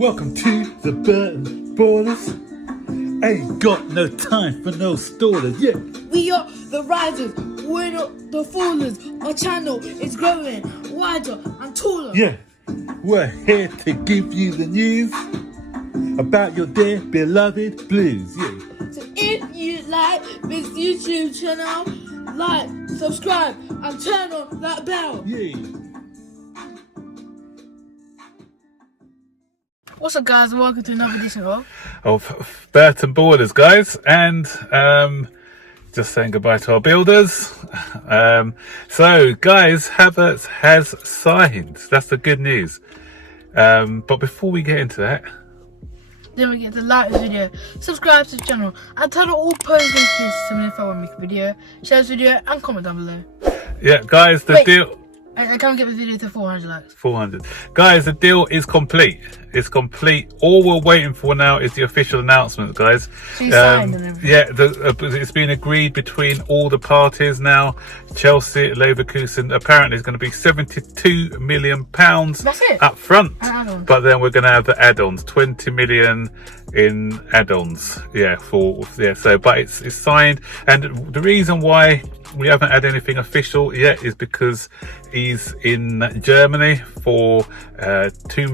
Welcome to the Burton Borders. Ain't got no time for no stallers, yeah. We are the risers, we're not the fallers. Our channel is growing wider and taller. Yeah, we're here to give you the news about your dear beloved Blues, yeah. So if you like this YouTube channel, like, subscribe and turn on that bell. Yeah. What's up, guys? Welcome to another edition Of Burton Borders, guys, and just saying goodbye to our builders. So, guys, Havertz has signed. That's the good news. But before we get into that, Then we get to like this video, subscribe to the channel, and turn on all post notifications so if I want to make a video, share this video, and comment down below. yeah, guys, the deal. I can't get the video to 400 likes. 400. Guys, the deal is complete. It's complete. All we're waiting for now is the official announcement, guys. So you signed and everything. Yeah, it's been agreed between all the parties now. Chelsea, Leverkusen, apparently it's going to be £72 million That's it? up front. Add-ons. But then we're going to have the add-ons, 20 million in add-ons. Yeah, so but it's signed. And the reason why we haven't had anything official yet is because he's in Germany for two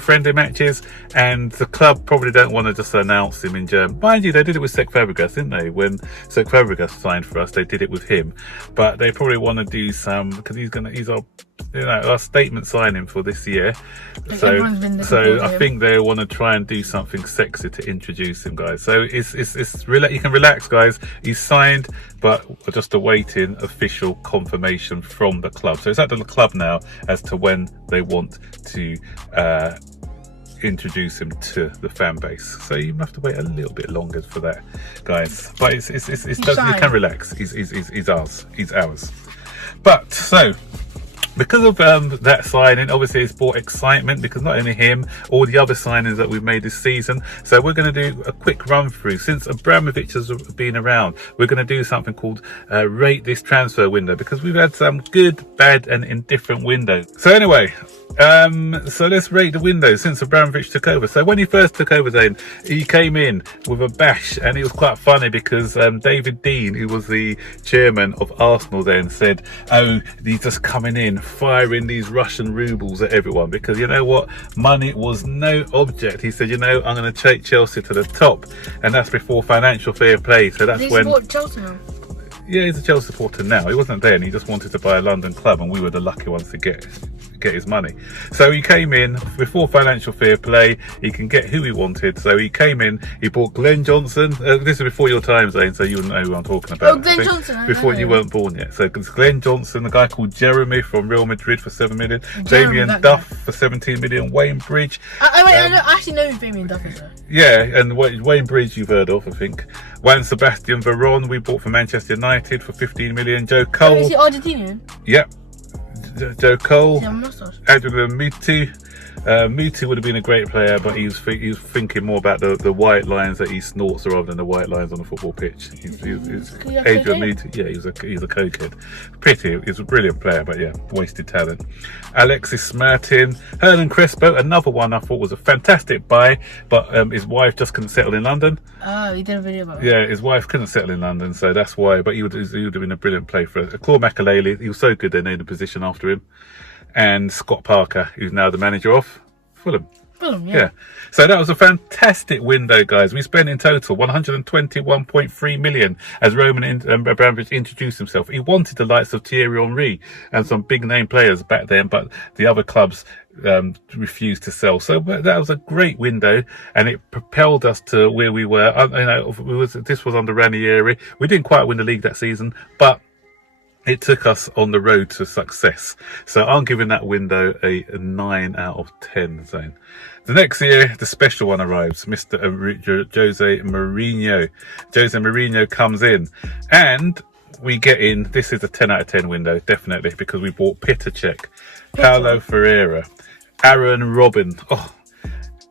friendly matches, and the club probably don't want to just announce him in Germany. Mind you, they did it with Cesc Fabregas, didn't they? When Cesc Fabregas signed for us, they did it with him, but they probably want to do some, because he's our statement signing for this year. So I think they want to try and do something sexy to introduce him, guys. So you can relax, guys. He's signed, but we're just awaiting official confirmation from the club. So it's at the club now as to when they want to introduce him to the fan base. So you have to wait a little bit longer for that, guys. But you can relax. He's ours. He's ours. But so, because of that signing, obviously it's brought excitement, because not only him, all the other signings that we've made this season. So we're going to do a quick run through. Since Abramovich has been around, we're going to do something called rate this transfer window, because we've had some good, bad and indifferent windows. So anyway, so let's rate the window since Abramovich took over. So when he first took over, then he came in with a bash, and it was quite funny because David Dean, who was the chairman of Arsenal then, said, oh, he's just coming in firing these Russian rubles at everyone, because you know what, money was no object. He said, you know, I'm going to take Chelsea to the top, and that's before financial fair play. So that's when Chelsea now. Yeah, he's a Chelsea supporter now. He wasn't then. He just wanted to buy a London club, and we were the lucky ones to get his money. So he came in before financial fair play. He can get who he wanted. So he came in. He bought Glenn Johnson. This is before your time, Zane, so you wouldn't know who I'm talking about. Oh, Glenn Johnson. Before you weren't born yet. So it's Glenn Johnson, a guy called Jeremy from Real Madrid for 7 million. Damien Duff for 17 million. Wayne Bridge. I actually know who Damien Duff is, though. Yeah, and Wayne Bridge you've heard of, I think. Juan Sebastian Veron we bought from Manchester United for 15 million. Joe Cole. Is he Argentinian? Yep. Joe Cole. Yeah, Adrian Mutu. Mutu would have been a great player, but he was thinking more about the white lines that he snorts rather than the white lines on the football pitch. Adrian Mutu, yeah, he's a cokehead. He's a brilliant player, but yeah, wasted talent. Alexis Martin, Hernan Crespo, another one I thought was a fantastic buy, but his wife just couldn't settle in London. Oh, he did a video about that. Yeah, his wife couldn't settle in London, so that's why. But he would have been a brilliant play for us. Claude Makelele, he was so good they named a position after him. And Scott Parker, who's now the manager of Fulham. Yeah. So that was a fantastic window, guys. We spent in total 121.3 million as Roman Abramovich introduced himself. He wanted the likes of Thierry Henry and some big name players back then, but the other clubs refused to sell. So that was a great window, and it propelled us to where we were. This was under Ranieri. We didn't quite win the league that season, but it took us on the road to success. So I'm giving that window a 9 out of 10 zone. The next year, the special one arrives, Mr. Jose Mourinho. Jose Mourinho comes in, and we get in. This is a 10 out of 10 window, definitely, because we bought Petr Cech, Paulo Ferreira, Aaron Robben. Oh,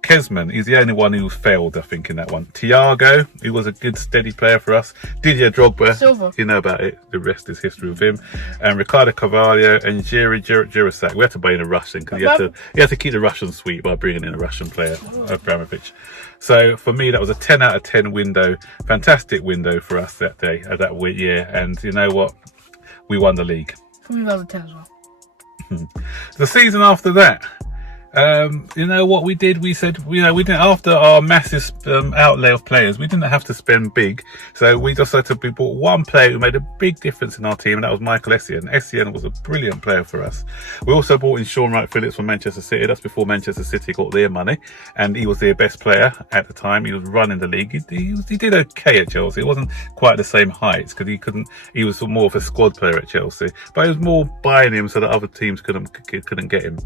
Kesman, he's the only one who failed, I think, in that one. Thiago, who was a good, steady player for us. Didier Drogba, Silver. you know about it. The rest is history with him. And Ricardo Carvalho and Jiri Jurisak. We had to bring in a Russian because he had to keep the Russian sweet by bringing in a Russian player, Abramovich. So for me, that was a 10 out of 10 window. Fantastic window for us that day, that year. And you know what? We won the league. For me, that was a 10 as well. The season after that, you know what we did? We said, you know, we didn't, after our massive outlay of players, we didn't have to spend big. So we decided we bought one player who made a big difference in our team, and that was Michael Essien. Essien was a brilliant player for us. We also bought in Sean Wright-Phillips from Manchester City. That's before Manchester City got their money, and he was their best player at the time. He was running the league. He did okay at Chelsea. It wasn't quite the same heights because he was more of a squad player at Chelsea, but it was more buying him so that other teams couldn't get him.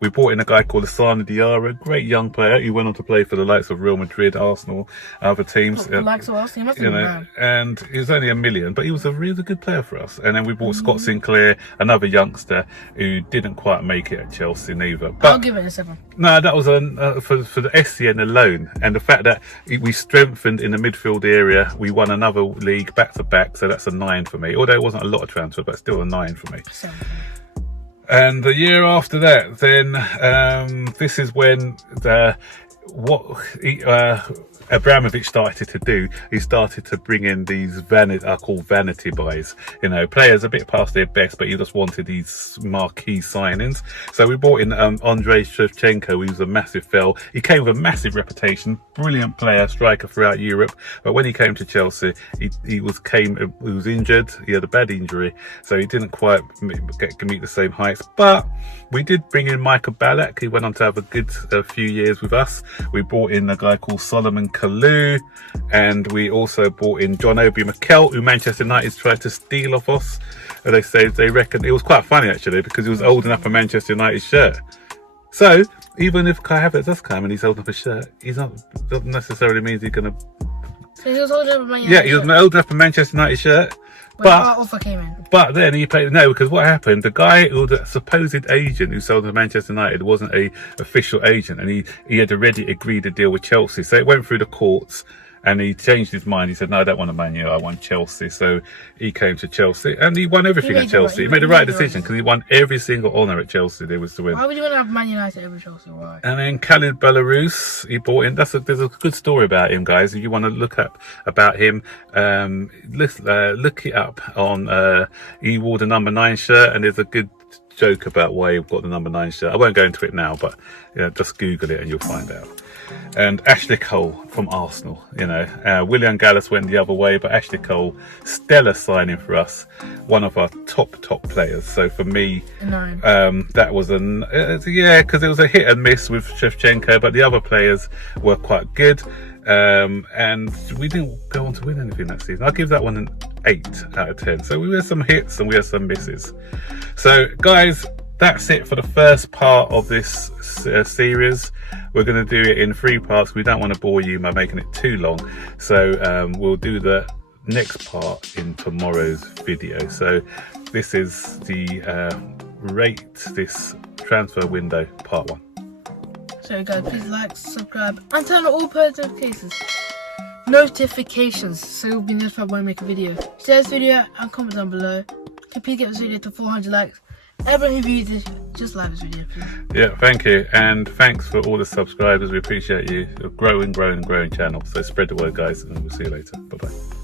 We bought in a guy called Asana Diarra, great young player. He went on to play for the likes of Real Madrid, Arsenal, other teams. The likes of us, he must have been around. And he was only $1 million, but he was a really good player for us. And then we bought Scott Sinclair, another youngster who didn't quite make it at Chelsea neither. But I'll give it a 7. no, that was for the Essien alone, and the fact that we strengthened in the midfield area. We won another league back to back, so that's a 9 for me. Although it wasn't a lot of transfer, but still a 9 for me. 7. And the year after that, then this is when Abramovich started to do. He started to bring in these vanity buys. You know, players a bit past their best, but he just wanted these marquee signings. So we brought in Andrei Shevchenko, who was a massive fill. He came with a massive reputation, brilliant player, striker throughout Europe. But when he came to Chelsea, he was injured. He had a bad injury, so he didn't quite meet the same heights. But we did bring in Michael Ballack. He went on to have a good few years with us. We brought in a guy called Solomon Kalou, and we also brought in John Obi Mikel, who Manchester United tried to steal off us. And they reckon it was quite funny actually because he was holding up a Manchester United shirt. So even if Kai Havertz does come and he's holding up a shirt, doesn't necessarily mean he's gonna. So he was holding up a Manchester shirt. Yeah, he was holding up a Manchester United shirt. But then he played because what happened? The guy who the supposed agent who sold to Manchester United wasn't a official agent, and he had already agreed to deal with Chelsea. So it went through the courts, and he changed his mind. He said, "No, I don't want a Man U. I want Chelsea." So he came to Chelsea, and he won everything at Chelsea. He made the right decision because he won every single honour at Chelsea there was to win. Why would you want to have Man United over Chelsea? Why? And then Khalid Belarus, he bought in. There's a good story about him, guys. If you want to look up about him, look it up on. He wore the number 9 shirt, and there's a good joke about why he got the number 9 shirt. I won't go into it now, but just Google it and you'll find out. And Ashley Cole from Arsenal, William Gallas went the other way, but Ashley Cole, stellar signing for us, one of our top players. So for me, that was because it was a hit and miss with Shevchenko, but the other players were quite good. And we didn't go on to win anything that season. I'll give that one an 8 out of 10. So we had some hits and we had some misses. So guys, that's it for the first part of this series. We're going to do it in 3 parts. We don't want to bore you by making it too long. So we'll do the next part in tomorrow's video. So this is the rate this transfer window part 1. So guys, please like, subscribe, and turn on all post notifications so you'll be notified when I make a video. Share this video and comment down below. Please get this video to 400 likes. Everyone who views this, just like this video, please. Yeah, thank you, and thanks for all the subscribers. We appreciate you. You're growing channel. So spread the word, guys, and we'll see you later. Bye bye.